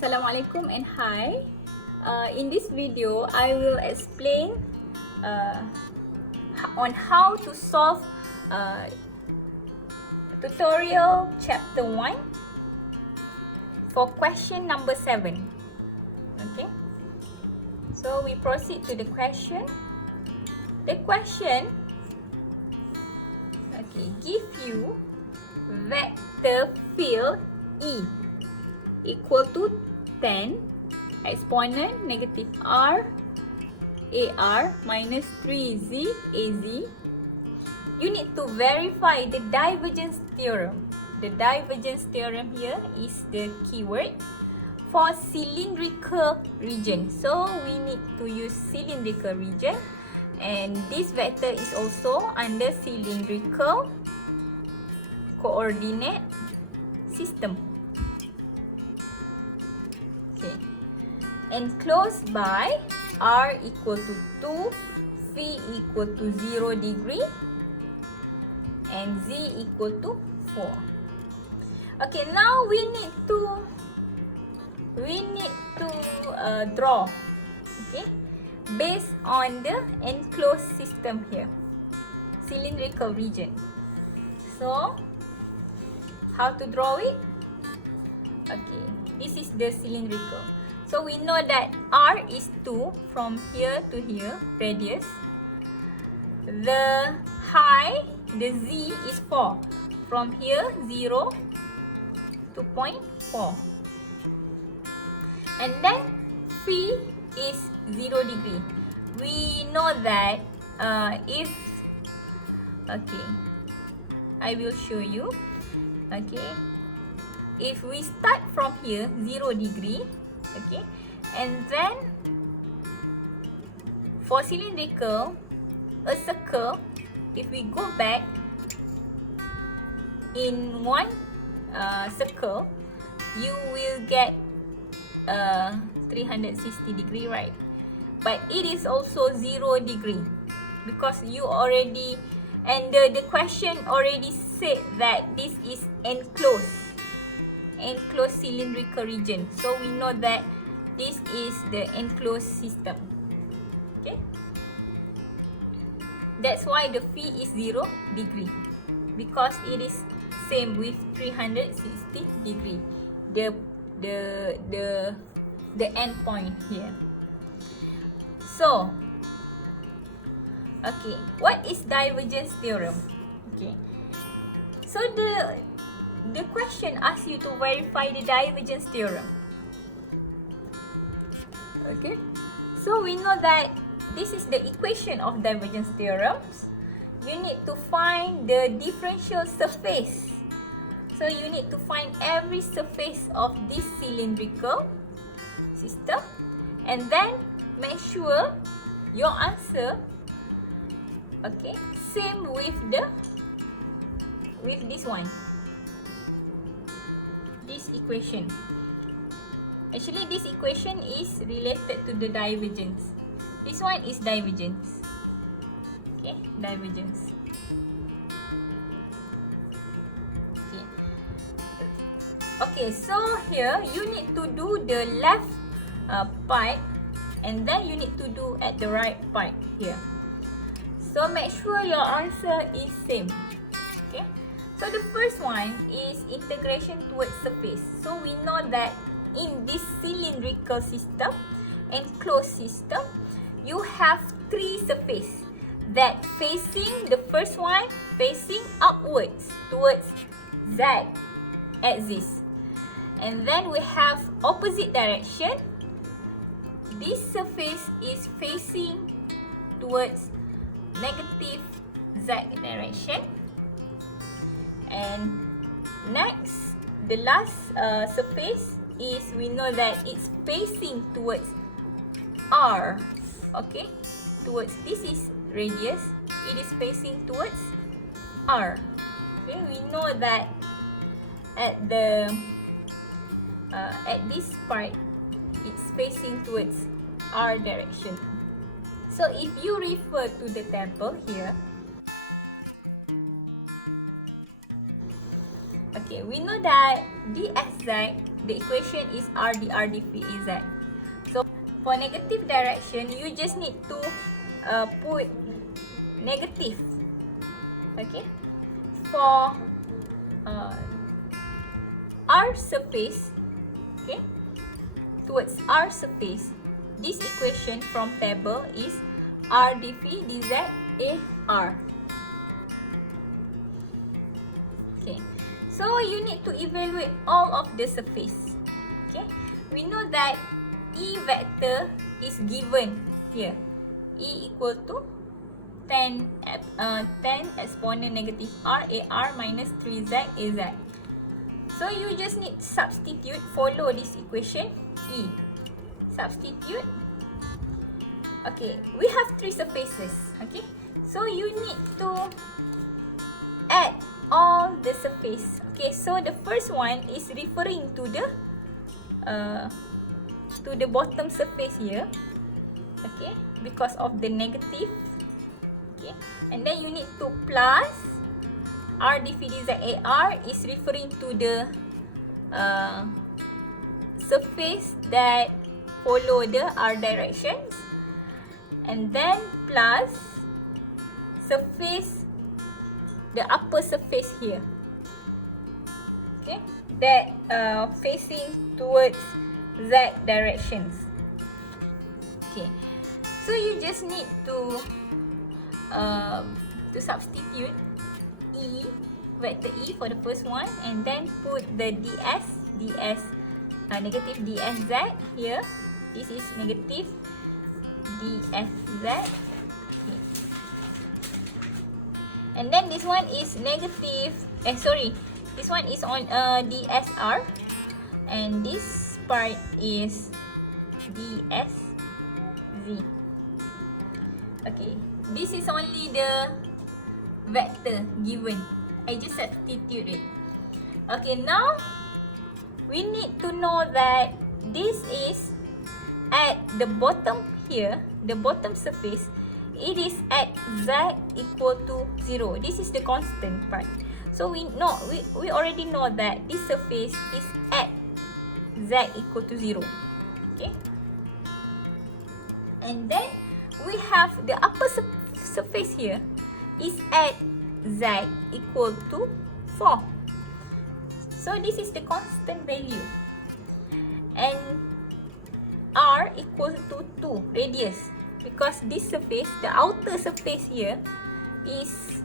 Assalamualaikum and hi. In this video, I will explain on how to solve tutorial chapter 1 for question number 7. Okay. So we proceed to the question. The question give you vector field E equal to 10 exponent negative R AR minus 3Z AZ. You need to verify the divergence theorem. The divergence theorem here is the keyword for cylindrical region. So we need to use cylindrical region, and this vector is also under cylindrical coordinate system. Okay. Enclosed by R equal to 2, phi equal to 0 degree, and Z equal to 4. Okay, now we need to draw, okay, based on the enclosed system here, cylindrical region. So, how to draw it? Okay, this is the cylindrical. So we know that R is 2 from here to here, radius. The height, the Z is 4 from here, 0 to 0.4. And then phi is 0 degree. We know that I will show you. Okay, if we start from here 0 degree, okay, and then for cylindrical, a circle, if we go back in one circle, you will get 360 degree, right? But it is also 0 degree because you already, and the question already said that this is enclosed cylindrical region. So we know that this is the enclosed system. Okay, that's why the phi is 0 degree, because it is same with 360 degree, the end point here. So okay, what is divergence theorem? Okay, so the question asks you to verify the divergence theorem. Okay, so we know that this is the equation of divergence theorems. You need to find the differential surface. So you need to find every surface of this cylindrical system, and then make sure your answer, okay, same with this one, this equation. Actually, this equation is related to the divergence. This one is divergence. Okay, divergence. Okay. Okay, so here you need to do the left part, and then you need to do at the right part here. So make sure your answer is same. Okay. So the first one is integration towards surface. So we know that in this cylindrical system, enclosed system, you have 3 surfaces that facing, the first one facing upwards towards Z axis, and then we have opposite direction. This surface is facing towards negative Z direction, and next, the last surface is, we know that it's facing towards R. Okay, towards, this is radius, it is facing towards R. Okay, we know that at this part, it's facing towards R direction. So if you refer to the table here, Okay, we know that dsz, the equation is r dr dv z. So for negative direction, you just need to put negative. Okay, for r surface, okay, towards r surface, this equation from table is r dv dz ar. Okay, so you need to evaluate all of the surface. Okay, we know that E vector is given here. E equal to 10 exponent negative r ar minus 3z az. So you just need to substitute, follow this equation E. Substitute. Okay, we have 3 surfaces. Okay, so you need to add all the surface. Okay, so the first one is referring to the bottom surface here. Okay, because of the negative. Okay, and then you need to plus r dv dz ar is referring to the surface that follow the r directions, and then plus surface, the upper surface here, okay, that facing towards z directions. Okay, so you just need to substitute E, vector E for the first one, and then put the ds, negative dsz here. This is negative dsz. Okay. And then this one is negative, this one is on dsr, and this part is dsz. Okay, this is only the vector given. I just substitute it. Okay, now we need to know that this is at the bottom here, the bottom surface. It is at z equal to 0. This is the constant part. So we already know that this surface is at z equal to 0. Okay. And then we have the upper surface here is at z equal to 4. So this is the constant value. And r equal to 2 radius, because this surface, the outer surface here, is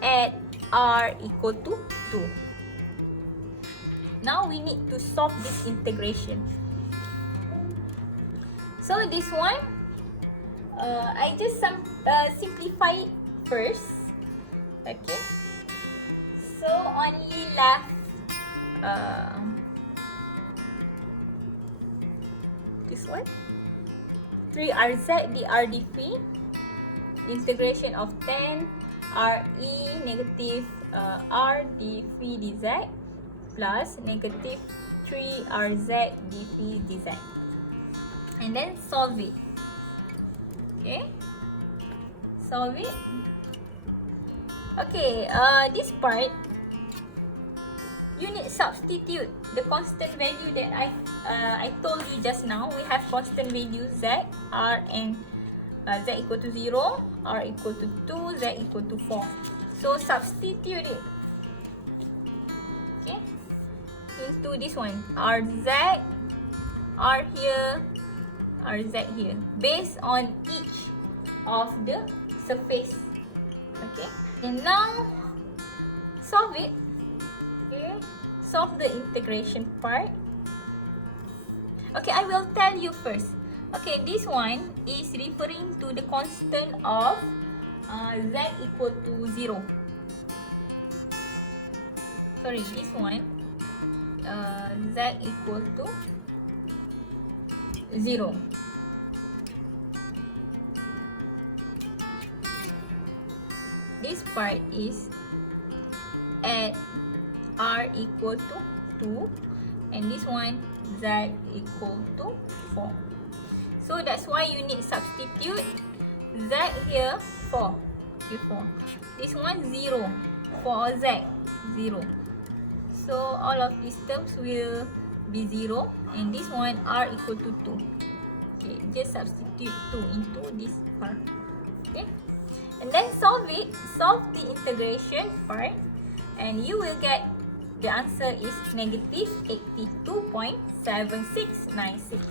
at r equal to 2. Now we need to solve this integration. So this one, I just simplify it first. Okay. So only left this one, 3rz dr dv, integration of 10 re negative r dv dz plus negative 3rz dv dz, and then solve it. Okay, solve it. Okay, this part you need substitute the constant value that I told you just now. We have constant value z, r, and z equal to 0, r equal to 2, z equal to 4. So substitute it, okay, into this one, rz, r here, rz here, based on each of the surface. Okay, and now solve it. Okay, solve the integration part. Okay, I will tell you first. Okay, this one is referring to the constant of z equal to 0. Sorry, this one z equal to 0. This part is at r equal to 2, and this one z equal to 4. So that's why you need substitute z here 4. Okay, 4. This one 0 for z 0. So all of these terms will be 0, and this one r equal to 2. Okay, just substitute 2 into this r. Okay, and then solve it. Solve the integration part, and you will get the answer is negative 82.7696.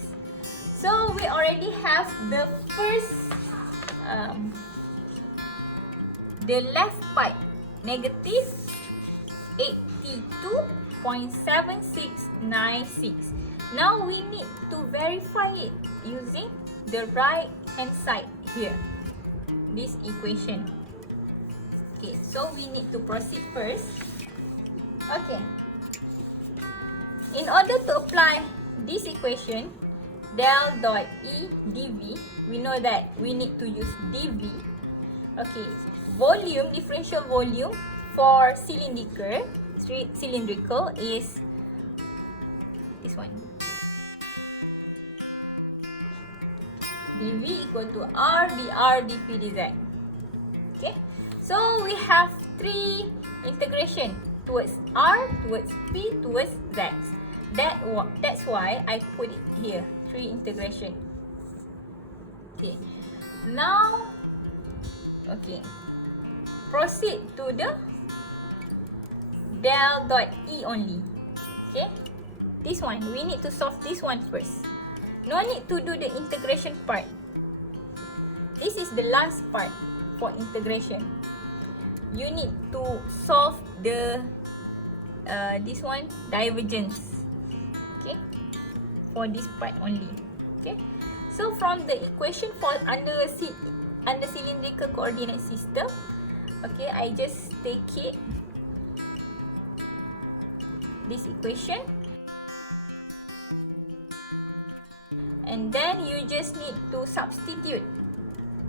So we already have the first the left part, negative 82.7696. Now we need to verify it using the right hand side here, this equation. Okay, so we need to proceed first. Okay, in order to apply this equation, del dot E dv, we know that we need to use dv. Okay, volume, differential volume for cylindrical is this one. dv equal to r dr dp dz. Okay, so we have 3 integration towards r, towards p, towards z. That's why I put it here, 3 integration. Okay, now okay, proceed to the del dot E only. Okay, this one, we need to solve this one first. No need to do the integration part. This is the last part for integration. You need to solve the this one, divergence. Okay, for this part only. Okay, so from the equation for under cylindrical coordinate system, okay, I just take it, this equation, and then you just need to substitute,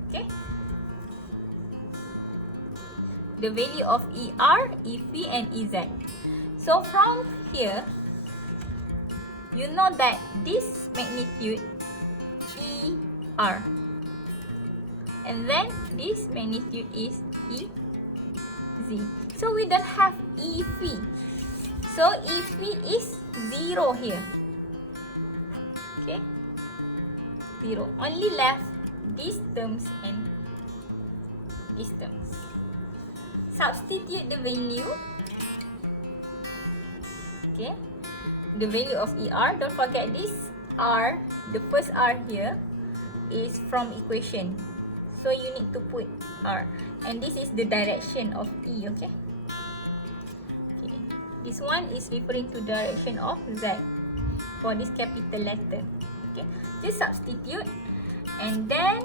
okay, the value of ER, EP and EZ. So from here, you know that this magnitude ER, and then this magnitude is EZ. So we don't have EP. So EP is 0 here. Okay, 0. Only left these terms and these terms. Substitute the value. Okay, the value of ER. Don't forget this R, the first R here is from equation. So you need to put R. And this is the direction of E, okay? Okay. This one is referring to direction of Z for this capital letter. Okay, just substitute and then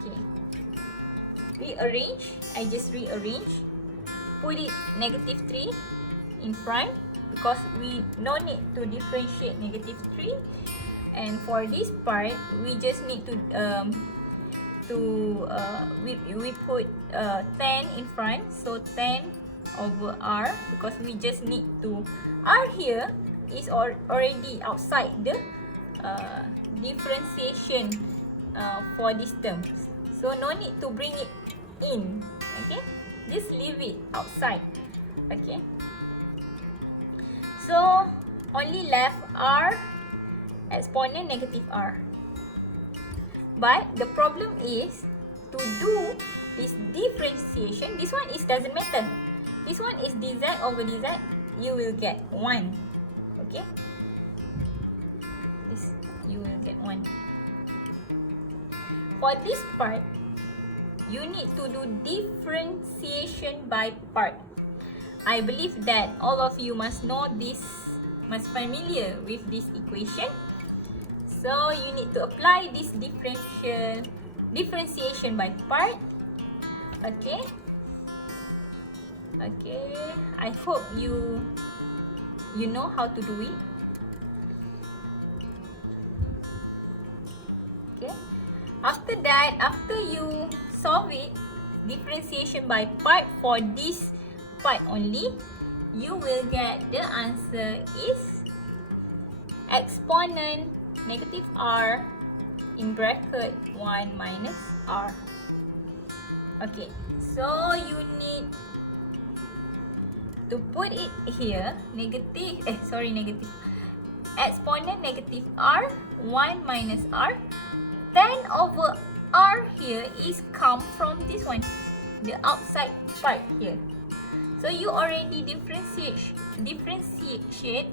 okay, rearrange. I just rearrange. Put it negative 3 in front because we no need to differentiate negative 3. And for this part, we just need to we put 10 in front, so 10 over R because we just need to, R here is already outside the differentiation for these terms, so no need to bring it in. Okay, just leave it outside. Okay, so only left R exponent negative R. But the problem is to do this differentiation. This one is doesn't matter. This one is dz over dz. You will get 1. Okay. This you will get 1. For this part, you need to do differentiation by part. I believe that all of you must know this, must familiar with this equation. So you need to apply this differentiation by part. Okay. Okay. I hope you know how to do it. Okay. After that, after you solve it, differentiation by part for this part only, you will get the answer is exponent negative R in bracket 1 minus R. Okay, so you need to put it here, exponent negative r, 1 minus r, 10 over r here is come from this one, the outside part here. So you already differentiate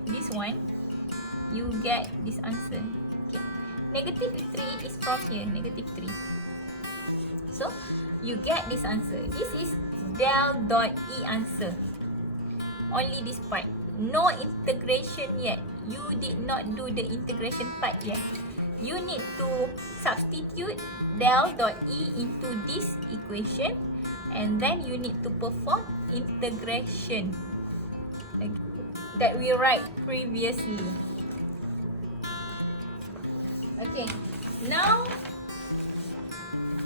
this one, you get this answer. Okay. Negative 3 is from here, negative 3. So you get this answer. This is del dot E answer. Only this part. No integration yet. You did not do the integration part yet. You need to substitute del dot E into this equation, and then you need to perform integration that we write previously. Okay, now,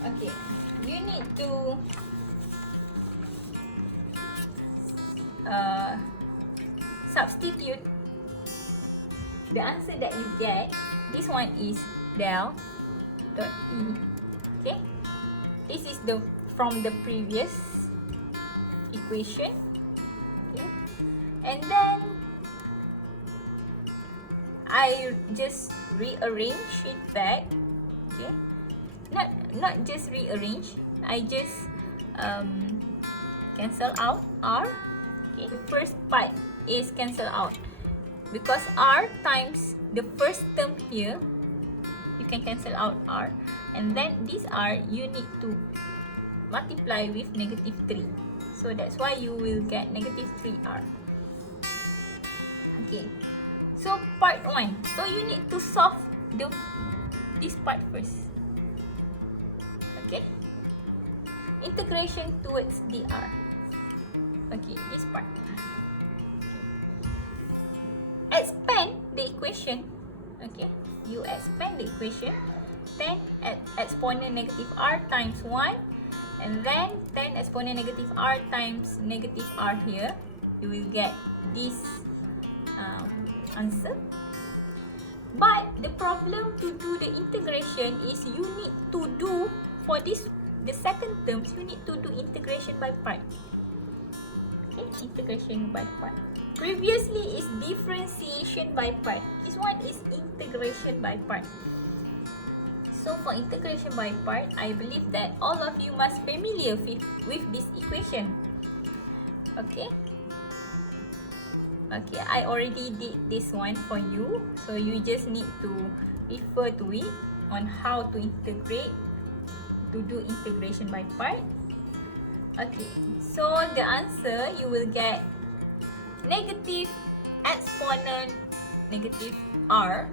okay, you need to substitute the answer that you get. This one is del dot E. Okay, this is the from the previous equation. Okay, and then I just rearrange it back. Okay, not just rearrange, I just cancel out r. Okay, the first part is cancel out because r times the first term here, you can cancel out r, and then this r you need to multiply with negative 3. So that's why you will get negative 3r. Okay, so part 1. So you need to solve this part first. Okay, integration towards dr. Okay, this part. Expand the equation. Okay, you expand the equation. 10 exponent negative r times 1, and then 10 exponent negative r times negative r here. You will get this answer. But the problem to do the integration is you need to do, for this, the second terms, you need to do integration by part. Okay, integration by part. Previously is differentiation by part. This one is integration by part. So for integration by part, I believe that all of you must familiar with this equation. Okay. Okay, I already did this one for you. So you just need to refer to it on how to integrate, to do integration by part. Okay, so the answer you will get negative exponent negative r,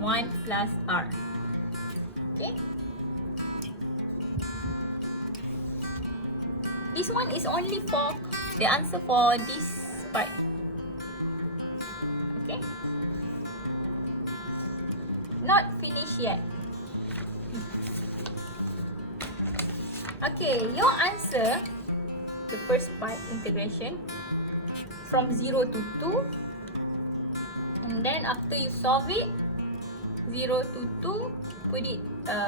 1 plus r. Okay, this one is only for the answer for this part. Okay, not finished yet. Okay, your answer, the first part, integration from 0 to 2, and then after you solve it, 0 to 2, put it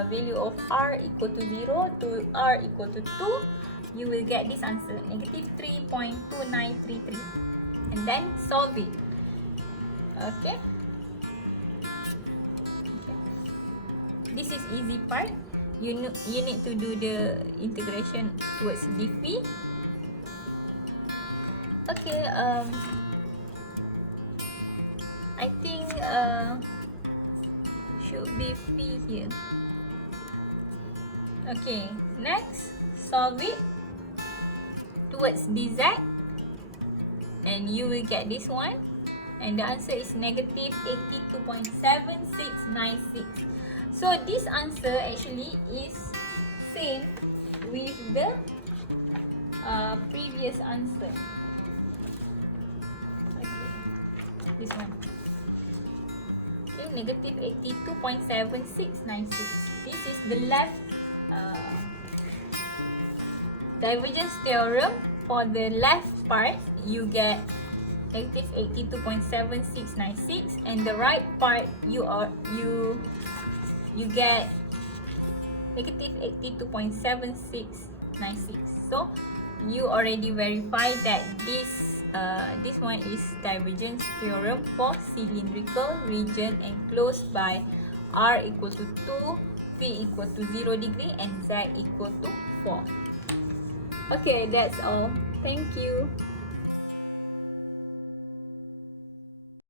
value of r equal to 0 to r equal to 2, you will get this answer, negative 3.2933, and then solve it. Okay, this is easy part. You need to do the integration towards dp. Okay, I think should be p here. Okay, next, solve it towards dz, and you will get this one, and the answer is negative 82.7696. So this answer actually is same with the previous answer. Okay, this one. Okay, negative 82.7696. This is the left divergence theorem. For the left part, you get negative 82.7696, and the right part you get negative 82.7696. So you already verified that this this one is divergence theorem for cylindrical region enclosed by r equal to 2, v equal to 0 degree, and z equal to 4. Okay, that's all. Thank you.